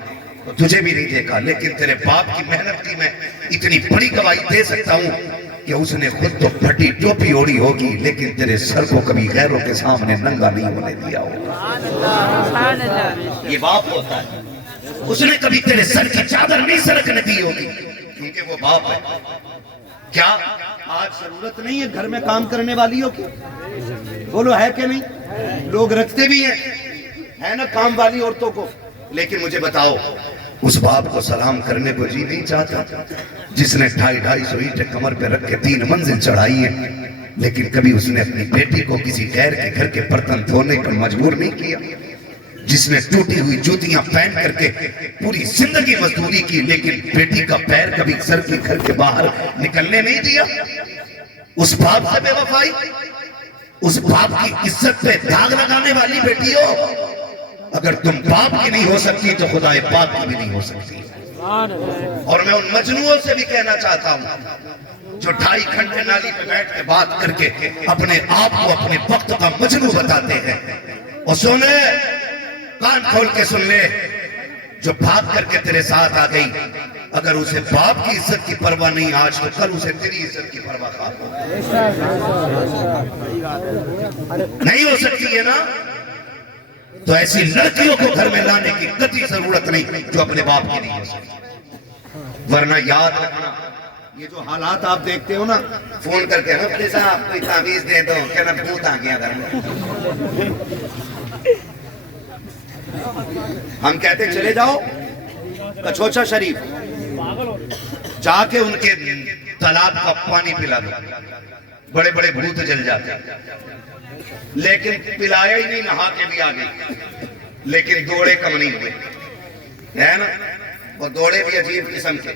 تجھے بھی نہیں دیکھا، لیکن تیرے باپ کی محنت کی میں اتنی بڑی گواہی دے سکتا ہوں کہ اس نے خود تو پھٹی ٹوپی اوڑی ہوگی لیکن تیرے سر کو کبھی غیروں کے سامنے ننگا نہیں ہونے دیا ہوگا۔ یہ باپ ہوتا ہے، اس نے کبھی تیرے سر کی چادر نہیں سرکنے دی ہوگی، کیونکہ وہ باپ ہے۔ کیا آج ضرورت نہیں ہے گھر میں کام کرنے والیوں کی؟ بولو ہے کہ نہیں؟ لوگ رکھتے بھی ہیں، ہے نا کام والی عورتوں کو، لیکن مجھے بتاؤ اس باپ کو سلام کرنے کو جی نہیں چاہتا جس نے 250 اینٹیں کمر پہ رکھ کے 3 منزل چڑھائی ہیں، لیکن کبھی اس نے اپنی بیٹی کو کسی غیر کے گھر کے برتن دھونے پر مجبور نہیں کیا، جس نے ٹوٹی ہوئی جوتیاں پہن کر کے پوری زندگی مزدوری کی لیکن بیٹی کا پیر کبھی سر کے گھر کے باہر نکلنے نہیں دیا۔ اس باپ سے بے وفائی، اس باپ کی عزت پہ داغ لگانے والی بیٹی ہو، اگر تم باپ کی نہیں ہو سکتی تو خدا پاک کی بھی نہیں ہو سکتی۔ اور میں ان مجنوؤں سے بھی کہنا چاہتا ہوں جو 2.5 گھنٹے نالی پہ بیٹھ کے بات کر کے اپنے آپ کو اپنے وقت کا مجنو بتاتے ہیں، اور سنے، کان کھول کے سن لے، جو بھاگ کر کے تیرے ساتھ آ گئی، اگر اسے باپ کی عزت کی پرواہ نہیں آج تو کل اسے تیری عزت کی پرواہ نہیں ہو سکتی ہے نا؟ تو ایسی لڑکیوں کو گھر میں لانے کی قطعی ضرورت نہیں جو اپنے باپ کی نہیں ہو سکتی، ورنہ یاد رکھنا یہ جو حالات آپ دیکھتے ہو نا، فون کر کے نا بھلے صاحب کوئی تعویذ دے دو، کہنا بھوت آ گیا گھر میں۔ ہم کہتے چلے جاؤ کچھوچا شریف، جا کے ان کے تالاب کا پانی پلا دو، بڑے بڑے بھوت جل جاتے، لیکن پلایا ہی نہیں، نہا کے بھی آ گئی، لیکن دوڑے کم نہیں ہوئے، ہے نا؟ اور دوڑے بھی عجیب قسم کے،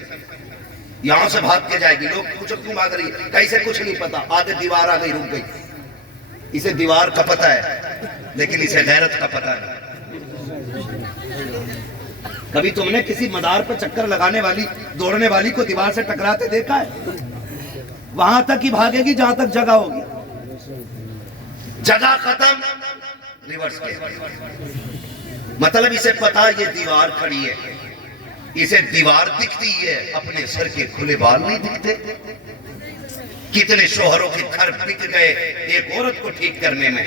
یہاں سے بھاگ کے جائے گی، لوگ پوچھو کیوں بھاگ رہی ہے، کہیں سے کچھ نہیں پتا، آدھے دیوار آ گئی، رک گئی۔ اسے دیوار کا پتہ ہے لیکن اسے غیرت کا پتہ ہے۔ کبھی تم نے کسی مدار پر چکر لگانے والی دوڑنے والی کو دیوار سے ٹکراتے دیکھا ہے؟ وہاں تک ہی بھاگے گی جہاں تک جگہ ہوگی، جگہ ختم ریورس کے، مطلب اسے پتا یہ دیوار کھڑی ہے، اسے دیوار دکھتی ہے، اپنے سر کے کھلے بال نہیں دکھتے۔ کتنے شوہروں کے گھر بک گئے ایک عورت کو ٹھیک کرنے میں۔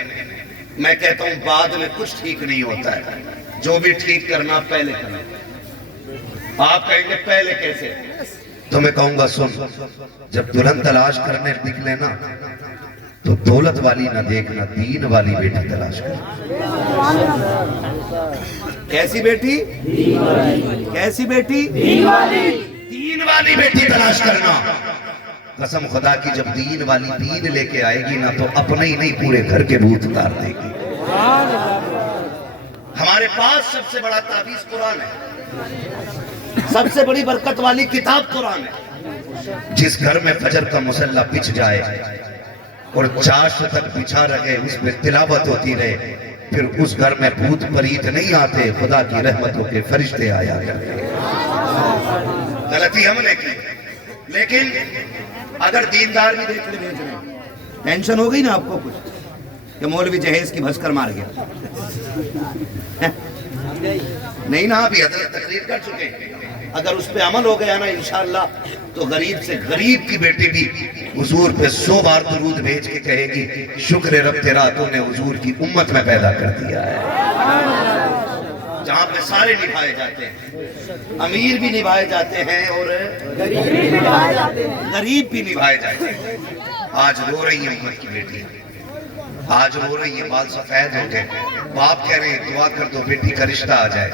میں کہتا ہوں بعد میں کچھ ٹھیک نہیں ہوتا ہے، جو بھی ٹھیک کرنا پہلے کرنا۔ آپ کہیں گے پہلے کیسے؟ تو میں کہوں گا سن، جب دلہن تلاش کرنے نکلے نا تو دولت والی نہ دیکھنا، دین والی بیٹی تلاش کرنا۔ کیسی بیٹی؟ کیسی بیٹی؟ دین والی بیٹی تلاش کرنا۔ قسم خدا کی جب دین والی دین لے کے آئے گی نا تو اپنے ہی نہیں پورے گھر کے بھوت اتار دے گی۔ ہمارے پاس سب سے بڑا تعویذ قرآن ہے، سب سے بڑی برکت والی کتاب قرآن ہے۔ جس گھر میں فجر کا مصلی بچھ جائے اور چاشت تک بچھا رہے، اس میں تلاوت ہوتی رہے، پھر اس گھر میں بھوت پریت نہیں آتے، خدا کی رحمتوں کے فرشتے آیا کرتے۔ غلطی ہم نے کی، لیکن اگر دیندار بھی دیکھ لے بھیج رہے، ٹینشن ہو گئی نا آپ کو کچھ کہ مولوی جہیز کی بھس کر مار گیا؟ نہیں نا، ابھی حضرت تقریر کر چکے ہیں، اگر اس پہ عمل ہو گیا نا انشاءاللہ تو غریب سے غریب کی بیٹی بھی حضور پہ 100 بار درود بھیج کے کہے گی شکر رب تیرا تو نے حضور کی امت میں پیدا کر دیا ہے، جہاں پہ سارے نبھائے جاتے ہیں، امیر بھی نبھائے جاتے ہیں اور غریب بھی نبھائے جاتے ہیں۔ آج رو رہی ہیں امت کی بیٹی، آج رو رہی ہیں، بال سفید ہو گئے، باپ کہہ رہے ہیں دعا کر دو بیٹی کا رشتہ آ جائے،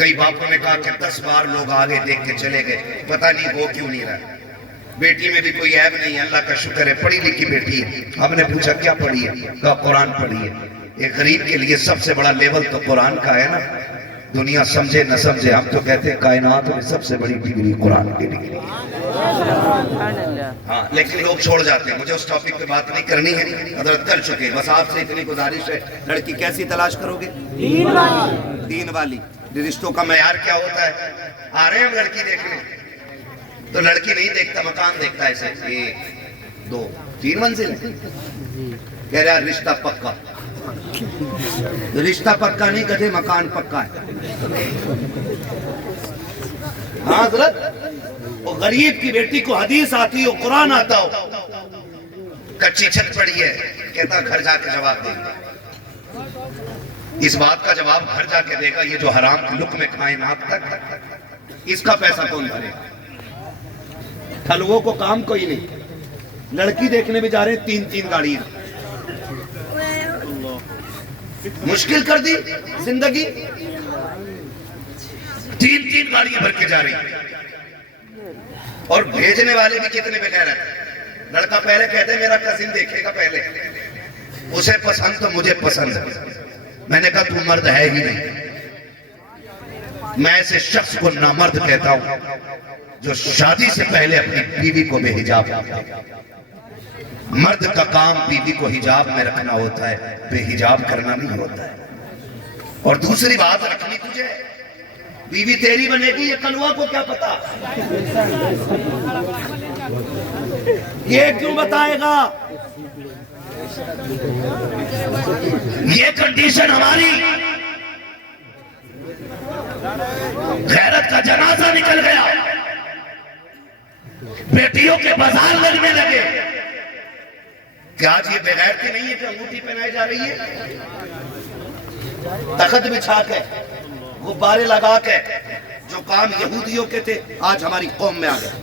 کئی باپوں نے کہا کہ 10 بار لوگ آگے دیکھ کے چلے گئے، پتہ نہیں وہ کیوں نہیں رہا۔ بیٹی میں بھی کوئی عیب نہیں ہے، اللہ کا شکر ہے، پڑھی لکھی بیٹی ہے۔ ہم نے پوچھا کیا پڑھی ہے؟ کہا قرآن پڑھی ہے۔ ایک غریب کے لیے سب سے بڑا لیول تو قرآن کا ہے نا، دنیا سمجھے نہ سمجھے، ہم تو کہتے ہیں کائنات میں سب سے بڑی ڈگری قرآن کی ڈگری۔ ہاں لیکن لوگ چھوڑ جاتے ہیں، مجھے اس ٹاپک پہ بات نہیں کرنی ہے، حضرت کر چکے ہیں۔ بس آپ سے اتنی گزارش ہے، لڑکی کیسی تلاش کرو گے؟ دین والی۔ رشتوں کا معیار کیا ہوتا ہے؟ آ رہے ہیں ہم لڑکی دیکھنے، تو لڑکی نہیں دیکھتا، مکان دیکھتا ہے، ایسے 1 2 3 منزل کہہ رہا رشتہ پکا۔ رشتہ پکا نہیں کہتے، مکان پکا ہے۔ ہاں حضرت، وہ غریب کی بیٹی کو حدیث آتی ہو، قرآن آتا ہو، کچی چھت پڑی ہے، کہتا گھر جا کے جواب دے گا۔ اس بات کا جواب گھر جا کے دے گا، یہ جو حرام کی لقمے کھائیں ناک تک، اس کا پیسہ کون بھرے گا؟ تھلووں کو کام کوئی نہیں، لڑکی دیکھنے بھی جا رہے ہیں 3 گاڑی، مشکل کر دی زندگی۔ 3 گاڑیاں بھر کے جا رہی ہیں، اور بھیجنے والے بھی کتنے بغیر ہیں۔ لڑکا پہلے کہتے میرا کزن دیکھے گا، پہلے اسے پسند تو مجھے پسند ہے۔ میں نے کہا تو مرد ہے ہی نہیں، میں ایسے شخص کو نامرد کہتا ہوں جو شادی سے پہلے اپنی بیوی کو بے حجاب کرتا ہے۔ مرد کا کام بیوی کو حجاب میں رکھنا ہوتا ہے، بے حجاب کرنا نہیں ہوتا ہے۔ اور دوسری بات رکھنی تجھے، بیوی تیری بنے گی، یہ کلوا کو کیا پتا؟ یہ کیوں بتائے گا؟ یہ کنڈیشن ہماری، غیرت کا جنازہ نکل گیا، بیٹیوں کے بازار لگنے لگے۔ کیا آج یہ بغیرتی نہیں ہے کہ انگوٹھی پہنائی جا رہی ہے؟ تخت بچھا کے، غبارے لگا کے، جو کام یہودیوں کے تھے آج ہماری قوم میں آ گئے۔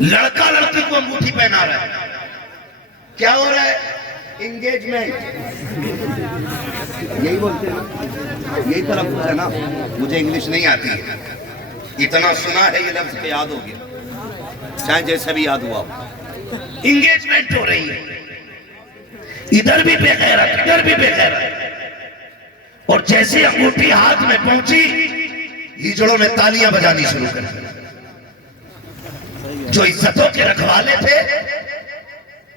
لڑکا لڑکی کو انگوٹھی پہنا رہا ہے، کیا ہو رہا ہے؟ انگیجمنٹ۔ یہی بولتے ہیں، یہی طرف ہے نا، مجھے انگلش نہیں آتی ہے، اتنا سنا ہے یہ لفظ کہ یاد ہو گیا، چاہے جیسے بھی یاد ہوا ہو۔ انگیجمنٹ ہو رہی ہے، ادھر بھی بے غیرت، ادھر بھی بے غیرت، اور جیسے انگوٹھی ہاتھ میں پہنچی، ہجڑوں نے تالیاں بجانی شروع کر دی۔ جو عزتوں کے رکھوالے تھے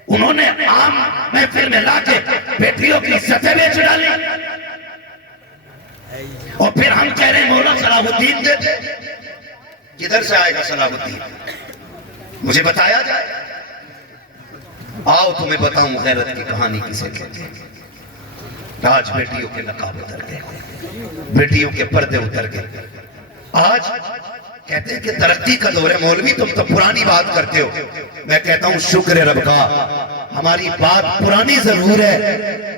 انہوں نے عام محفل میں لا کے بیٹیوں کی عزتیں بیچ ڈالی، اور پھر ہم کہہ رہے ہیں مولا صلاح الدین دیتے۔ کدھر سے آئے گا صلاح الدین؟ مجھے بتایا جائے۔ آؤ تمہیں بتاؤں غیرت کی کہانی کسے کہتے ہیں۔ آج بیٹیوں کے نقاب اتر گئے، بیٹیوں کے پردے اتر گئے۔ آج کہتے ہیں کہ ترقی کا دور ہے، مولوی تم تو پرانی بات کرتے ہو۔ میں کہتا ہوں شکر رب کا، ہماری بات پرانی ضرور ہے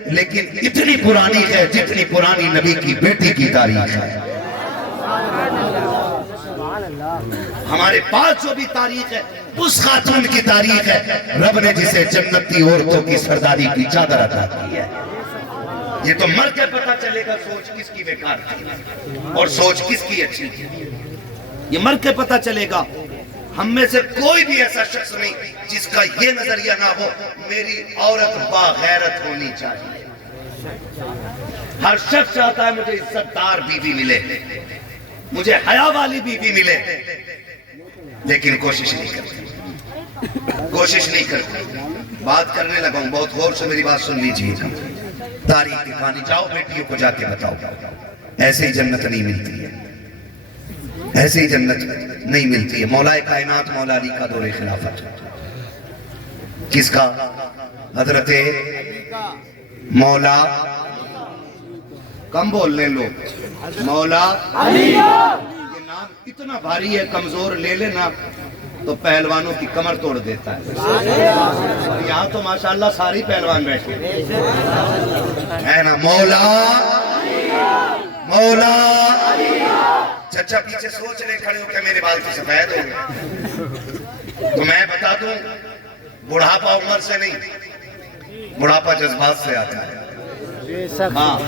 لیکن اتنی پرانی ہے جتنی پرانی نبی کی بیٹی کی تاریخ ہے۔ ہمارے پاس جو بھی تاریخ ہے اس خاتون کی تاریخ ہے، رب نے جسے جنتی عورتوں کی سرداری کی چادر عطا کی ہے۔ یہ تو مر کے پتہ چلے گا سوچ کس کی بیکار تھی اور سوچ کس کی اچھی تھی، یہ مر کے پتہ چلے گا۔ ہم میں سے کوئی بھی ایسا شخص نہیں جس کا یہ نظریہ نہ ہو میری عورت باغیرت ہونی چاہیے۔ ہر شخص چاہتا ہے مجھے عزت دار بیوی ملے، مجھے حیا والی بیوی ملے، لیکن کوشش نہیں کرتی، کوشش نہیں کرتی۔ بات کرنے لگا ہوں، بہت غور سے میری بات سن لیجیے۔ تاریخ کی کہانی، جاؤ بیٹیوں کو جا کے بتاؤ، ایسے ہی جنت نہیں ملتی ہے، ایسے ہی جنت نہیں ملتی ہے۔ مولا کائنات مولا علی کا دور خلافت، کس کا؟ حضرت مولا، کم بولنے لوگ، مولا علی۔ یہ نام اتنا بھاری ہے، کمزور لے لینا تو پہلوانوں کی کمر توڑ دیتا ہے۔ یہاں تو ماشاءاللہ ساری پہلوان بیٹھے ہے نا، مولا مولا۔ چچا پیچھے سوچ رہے کھڑے ہو کہ میرے بال تو سفید ہو گئے، تو میں بتا دوں بڑھاپا عمر سے نہیں، بڑھاپا جذبات سے آتا ہے۔ ہاں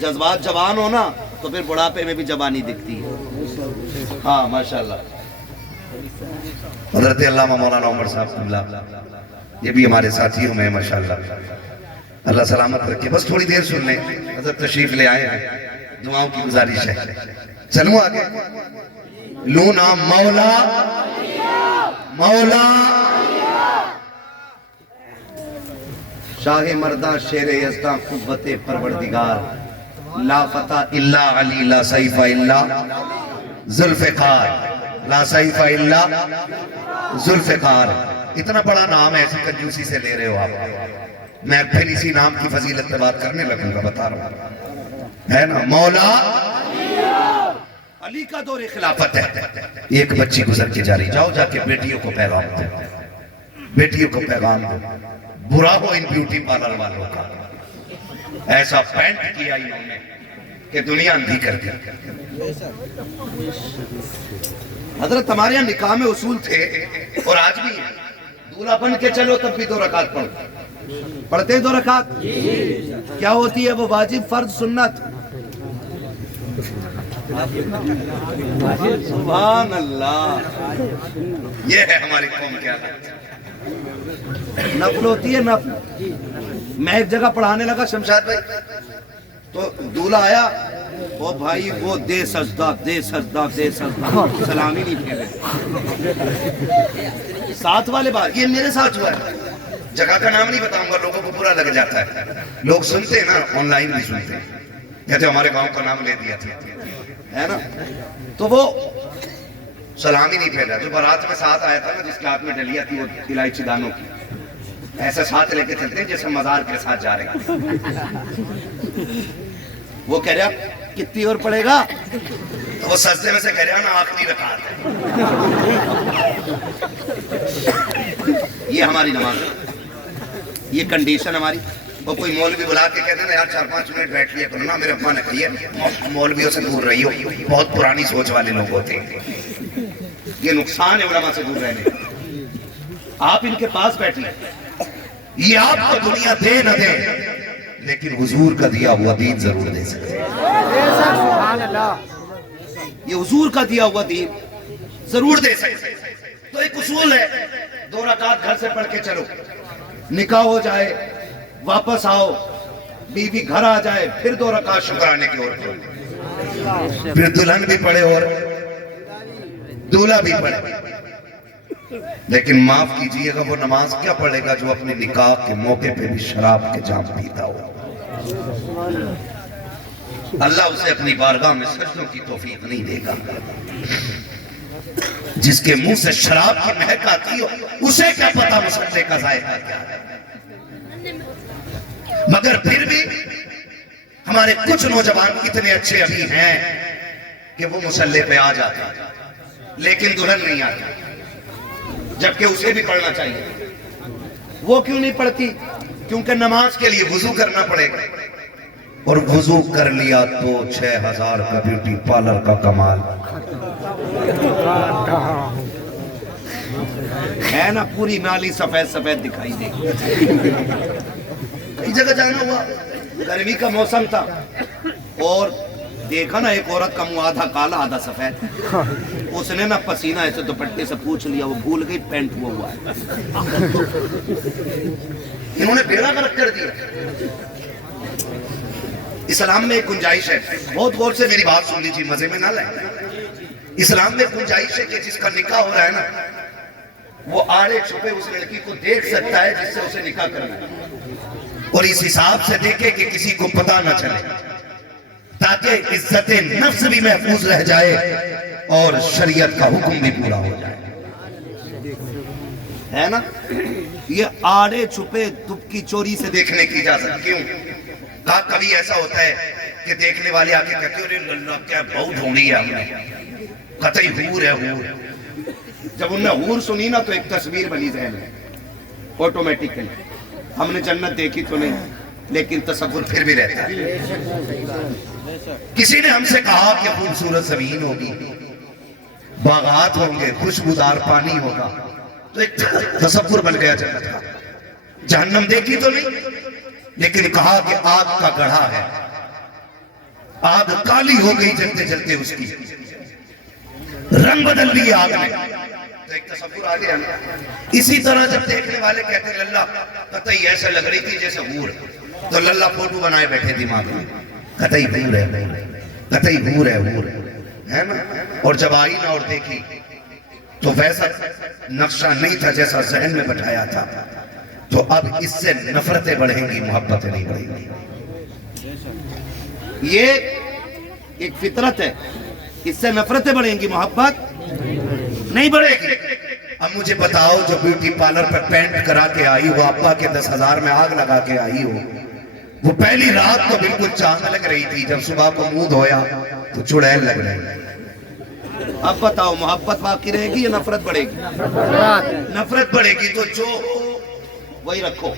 جذبات جوان ہو نا تو پھر بڑھاپے میں بھی جوانی دکھتی ہے. ہاں ماشاءاللہ. حضرت علامہ مولانا عمر صاحب قبلہ یہ بھی ہمارے ساتھیوں میں ماشاءاللہ. اللہ سلامت رکھے. بس تھوڑی دیر سن لیں. حضرت تشریف لے آئے ہیں. دعاؤں کی گزارش ہے. چلوں آگے. لوں نام مولا مولا شاہ مرداں شیر یزداں قوت پروردگار لا فتح الا علی لا سیف الا ذوالفقار لا سیف الا ذوالفقار. اتنا بڑا نام ہے, ایسی کنجوسی سے لے رہے ہو آپ. میں پھر اسی نام کی فضیلت پہ بات کرنے لگوں گا. بتا رہا ہوں ہے نا. مولا علی کا دور خلافت ہے. ایک بچی گزر کے جا رہی. جاؤ جا کے بیٹیوں کو پیغام دو. بیٹیوں کو پیغام دو. برا ہو ان بیوٹی پارلر والوں کا. ایسا پینٹ کیا انہوں نے کہ دنیا اندھی کر دی. حضرت ہمارے یہاں نکاح میں اصول تھے اور آج بھی ہیں. دولہا بن کے چلو تب بھی 2 رکعت پڑھو. پڑھتے 2 رکعت. کیا ہوتی ہے وہ؟ واجب, فرض, سنت. سبحان اللہ. یہ ہے ہماری قوم کے حالات. نفل ہوتی ہے نفل. میں ایک جگہ پڑھانے لگا شمشاد بھائی, تو دولہا آیا, وہ بھائی وہ دے سجدہ دے سجدہ دے سجدہ, سلامی نہیں پھیرے. ساتھ والے بات یہ میرے ساتھ ہوا ہے. جگہ کا نام نہیں بتاؤں گا, لوگوں کو برا لگ جاتا ہے. لوگ سنتے ہیں نا, آن لائن بھی سنتے ہیں, کہتے ہمارے گاؤں کا نام لے دیا تھا, ہے نا. تو وہ سلام ہی نہیں پھیلا. جو بارات میں ساتھ آیا تھا نا, جس کے ہاتھ میں ڈلیا تھی وہ الائچی دانوں کی, ایسا ساتھ لے کے چلتے ہیں جیسے مزار کے ساتھ جا رہے ہیں. وہ کہہ رہا کتنی اور پڑے گا؟ تو وہ سجدے میں سے کہہ رہا نا آخری رکعت ہے. یہ ہماری نماز ہے, یہ کنڈیشن ہماری. وہ کوئی مولوی بلا کے کہتے ہیں نا یار 4-5 منٹ بیٹھ لیا کرو نا, میرے ابا نے کہی ہے مولویوں سے دور رہی ہو, بہت پرانی سوچ والے لوگ ہوتے ہیں. یہ نقصان ہے علماء سے دور رہنے. آپ ان کے پاس بیٹھیے. یہ آپ کو دنیا دے نہ دے, لیکن حضور کا دیا ہوا دین ضرور دے سکتے. یہ حضور کا دیا ہوا دین ضرور دے سکتے. تو ایک اصول ہے, 2 رکعت گھر سے پڑھ کے چلو. نکاح ہو جائے, واپس آؤ, بیوی گھر آ جائے, پھر 2 رکعت شکرانے کی اور پھر دلہن بھی پڑھے اور دولہا بھی پڑھے. لیکن معاف کیجئے گا, وہ نماز کیا پڑھے گا جو اپنے نکاح کے موقع پہ بھی شراب کے جام پیتا ہو. اللہ اسے اپنی بارگاہ میں سجدوں کی توفیق نہیں دے گا. جس کے منہ سے شراب کی مہک آتی ہو, اسے کیا پتا مسلے کا ذائقہ کیا ہے. مگر پھر بھی ہمارے کچھ نوجوان اتنے اچھے ابھی ہیں کہ وہ مسلے پہ آ جاتے ہیں, لیکن دلہن نہیں آتی, جبکہ اسے بھی پڑھنا چاہیے. وہ کیوں نہیں پڑھتی؟ کیونکہ نماز کے لیے وضو کرنا پڑے گا, اور وضو کر لیا تو 6000 کا بیوٹی پارلر کا کمال ہے نا. پوری نالی سفید سفید دکھائی دے گی. کئی جگہ جانا ہوا, گرمی کا موسم تھا, اور دیکھا نا ایک عورت کا منہ آدھا کالا آدھا سفید. اس نے نا پسینہ ایسے دوپٹے سے پوچھ لیا, وہ بھول گئی پینٹ ہوا ہے. انہوں نے بیڑا غرق کر دیا. اسلام میں ایک گنجائش ہے, بہت غور سے میری بات سن لیجیے, مزے میں نہ لائیں. اسلام میں گنجائش ہے کہ جس کا نکاح ہو رہا ہے نا, وہ آڑے چھپے اس لڑکی کو دیکھ سکتا ہے جس سے اسے نکاح کرنا ہے, اور اس حساب سے دیکھے کہ کسی کو پتہ نہ چلے, تاکہ عزت نفس بھی محفوظ رہ جائے اور شریعت کا حکم بھی پورا ہو جائے. ہے نا. یہ آڑے چھپے دبکی چوری سے دیکھنے کی اجازت کیوں؟ کبھی ایسا ہوتا ہے کہ دیکھنے والے آ کے کہتے ہیں اللہ کیا بہو ڈھونڈی ہے ہم نے, قطعی حور ہے حور. جب انہوں نے حور سنی نا تو ایک تصویر بنی ذہن میں آٹومیٹکلی. ہم نے جنت دیکھی تو نہیں, لیکن تصور پھر بھی رہتا ہے. کسی نے ہم سے کہا کہ خوبصورت زمین ہوگی, باغات ہوں گے, خوشبودار پانی ہوگا, تو ایک تصور بن گیا جنت کا. جہنم دیکھی تو نہیں, لیکن کہا کہ آگ کا گڑھا ہے. آگ کالی ہو گئی جلتے جلتے اس کی، رنگ بدل لیے آگ نے. تو ایک تصور آ گیا نا. اسی طرح جب دیکھنے والے کہتے ہیں للہ قطعی ایسے لگ رہی تھی جیسے حور، تو للہ فوٹو بنائے بیٹھے دماغ میں، قطعی حور ہے، قطعی حور ہے، حور ہے نا. اور جب آئی نا اور دیکھی تو ویسا نقشہ نہیں تھا جیسا ذہن میں بٹھایا تھا. تو اب اس سے نفرتیں بڑھیں گی، محبتیں نہیں بڑھیں گی. یہ ایک فطرت ہے، اس سے نفرتیں بڑھیں گی، محبت نہیں بڑھے گی. اب مجھے بتاؤ جو بیوٹی پارلر پر پینٹ کرا کے آئی ہو، ابا کے 10,000 میں آگ لگا کے آئی ہو، وہ پہلی رات تو بالکل چاند لگ رہی تھی، جب صبح کو منہ دھویا تو چڑیل لگ رہی. اب بتاؤ محبت باقی رہے گی یا نفرت بڑھے گی؟ نفرت بڑھے گی. تو جو وہی رکھو،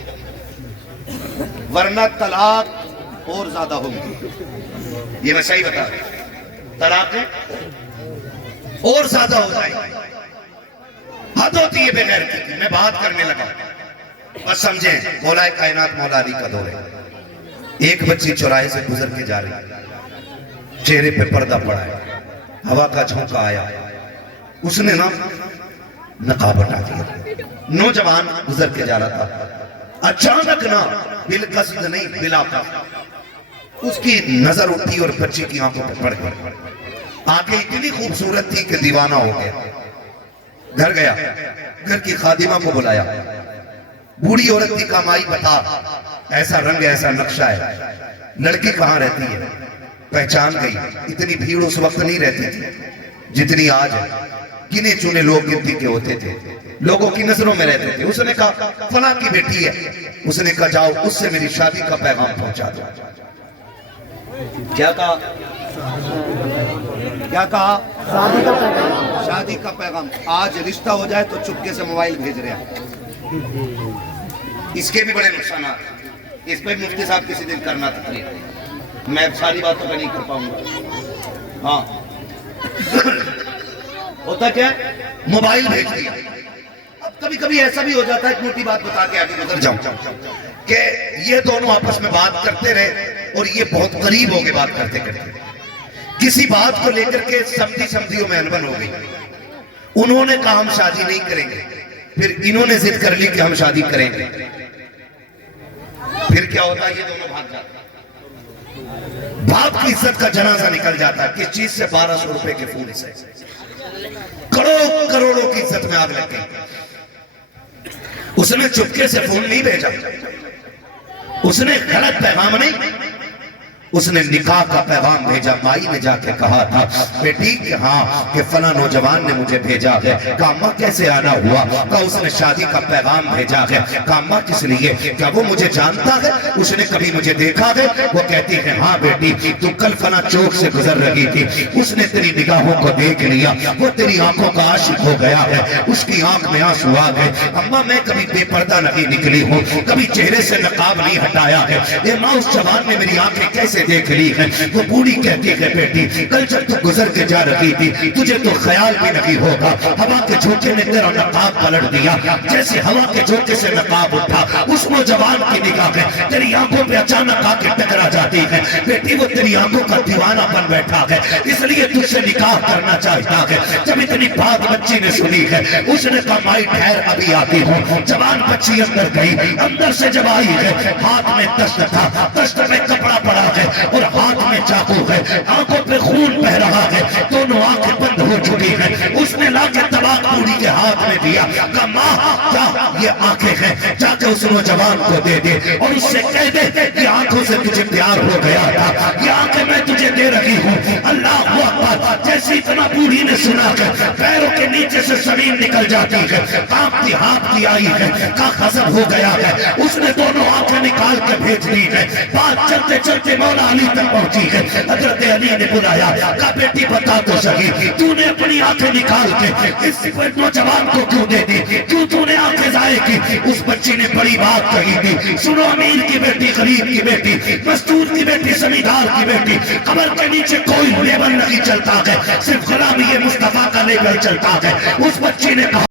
ورنہ طلاق اور زیادہ ہوگی. یہ میں صحیح بتا رہا ہوں، طلاقیں اور زیادہ ہو جائے. حد ہوتی ہے بغیر کی. میں بات کرنے لگا، بس سمجھیں مولا کائنات مولا علی کا دور ہے. ایک بچی چوراہے سے گزر کے جا رہی، چہرے پہ پردہ پڑا ہے، ہوا کا جھونکا آیا، اس نے نا نقاب ہٹا دیا. نوجوان گزر کے جا رہا تھا، اچانک نا بالقصد نہیں بلا قصد اس کی نظر اٹھی اور بچی کی آنکھوں پہ پڑ گئی. آنکھیں اتنی خوبصورت تھی کہ دیوانہ ہو گیا. گھر گیا، گھر کی خادمہ کو بلایا. بوڑھی عورت تھی، کہا مائی بتا، ایسا رنگ ایسا نقشہ ہے، لڑکی کہاں رہتی ہے؟ پہچان گئی. اتنی بھیڑ اس وقت نہیں رہتی تھی جتنی آج ہے. گنے چنے لوگ گنتی کے ہوتے تھے، لوگوں کی نظروں میں رہتے تھے. اس نے کہا فلاں کی بیٹی ہے. اس نے کہا جاؤ اس سے میری شادی کا پیغام پہنچا دو. کیا کہا؟ کیا کہا؟ شادی کا پیغام. آج رشتہ ہو جائے تو چپکے سے موبائل بھیج رہے ہیں. اس کے بھی بڑے نقصانات. اس پہ مفتی صاحب کسی دن کرنا تقریر، میں ساری باتوں پہ نہیں کر پاؤں گا. ہاں ہوتا کیا ہے؟ موبائل بھیج دیا. اب کبھی کبھی ایسا بھی ہو جاتا ہے، ایک موٹی بات بتا کے آگے گزر جاؤں کہ یہ دونوں آپس میں بات کرتے رہے اور یہ بہت قریب ہو گئے بات کرتے کرتے. کسی بات کو لے کر کے سمجھی سمجھیوں میں انبن ہو گئی. انہوں نے کہا ہم شادی نہیں کریں گے، پھر انہوں نے ضد کر لی کہ ہم شادی کریں گے. پھر کیا ہوتا ہے؟ یہ دونوں بھاگ جاتے ہیں. باپ کی عزت کا جنازہ نکل جاتا ہے. کس چیز سے؟ 1200 روپے کے فون سے. کروڑوں کی عزت میں آگ لگ گئی. اس نے چپکے سے فون نہیں بھیجا، اس نے غلط پیغام نہیں، اس نے نکاح کا پیغام بھیجا. مائی نے جا کے کہا تھا بیٹی کہ ہاں کہ فلاں نوجوان نے مجھے بھیجا ہے. کہا اماں کیسے آنا ہوا؟ کہا اس نے شادی کا پیغام بھیجا ہے. کہا اماں کس لیے؟ کیا وہ مجھے جانتا ہے؟ اس نے کبھی مجھے دیکھا ہے؟ وہ کہتی ہے ہاں بیٹی تو کل فلاں چوک سے گزر رہی تھی، اس نے تیری نگاہوں کو دیکھ لیا، وہ تیری آنکھوں کا عاشق ہو گیا ہے، اس کی آنکھ میں آنسو آ گئے. اماں میں کبھی بے پردہ نہیں نکلی ہوں، کبھی چہرے سے نقاب نہیں ہٹایا ہے. اے ماں اس جوان نے میری آنکھیں کیسے دیکھ لی ہے؟ وہ بوڑھی کہتی ہے بیٹی کل جب تو گزر کے جا رہی تھی تجھے تو خیال بھی نہیں ہوگا، ہوا کے جھونکے نے تیرا نقاب پلٹ دیا. جیسے ہوا کے جھونکے سے نقاب اٹھا، اس نوجوان کی نگاہیں تیری آنکھوں پہ اچانک آ کے ٹکرا جاتی ہے. بیٹی وہ تیری آنکھوں کا دیوانہ بن بیٹھا ہے، اس لیے تجھ سے نکاح کرنا چاہتا ہے. جب اتنی بات بچی نے سنی ہے، اس نے کہا مائی ٹھہر ابھی آتی ہوں. جوان بچی اندر گئی. اندر سے جب آئی ہے، ہاتھ میں دست تھا، دست میں کپڑا پڑا ہے اور ہاتھ میں چاقو ہے، آنکھوں پہ خون بہ رہا ہے، دونوں آنکھیں بند ہو چکی ہیں. اس نے لا کے طلاق بوڑھی کے ہاتھ میں دیا. کہا ماں کیا یہ آنکھیں ہیں؟ جا کے اس نوجوان کو دے دے اور اس سے کہہ دے کہ آنکھوں سے تجھے پیار ہو گیا تھا، یہ آنکھیں میں تجھے دے رہی ہوں. اللہ اکبر. جیسی اتنا بوڑھی نے سنا کہ پیروں کے نیچے سے زمین نکل جاتی ہے، کانپتی ہانپتی آئی ہے، کا غضب ہو گیا ہے. اس نے دونوں آنکھیں نکال کے بھیج دی ہے. بات چلتے چلتے مولا علی تک پہنچی ہے. حضرت علی نے بلایا، کہا بیٹی بتا تو صحیح، تو نے اپنی آنکھیں نکال کے اس نوجوان کو کیوں دے دی؟ کیوں تو نے آنکھیں ضائع کی؟ اس بچی نے بڑی بات کہی تھی. سنو امیر کی بیٹی، غریب کی بیٹی، مزدور کی بیٹی، زمیندار کی بیٹی، قبر کے نیچے کوئی لیبل نہیں چلتا ہے، صرف غلامی مصطفیٰ کا لیبل چلتا ہے. اس بچی نے کہا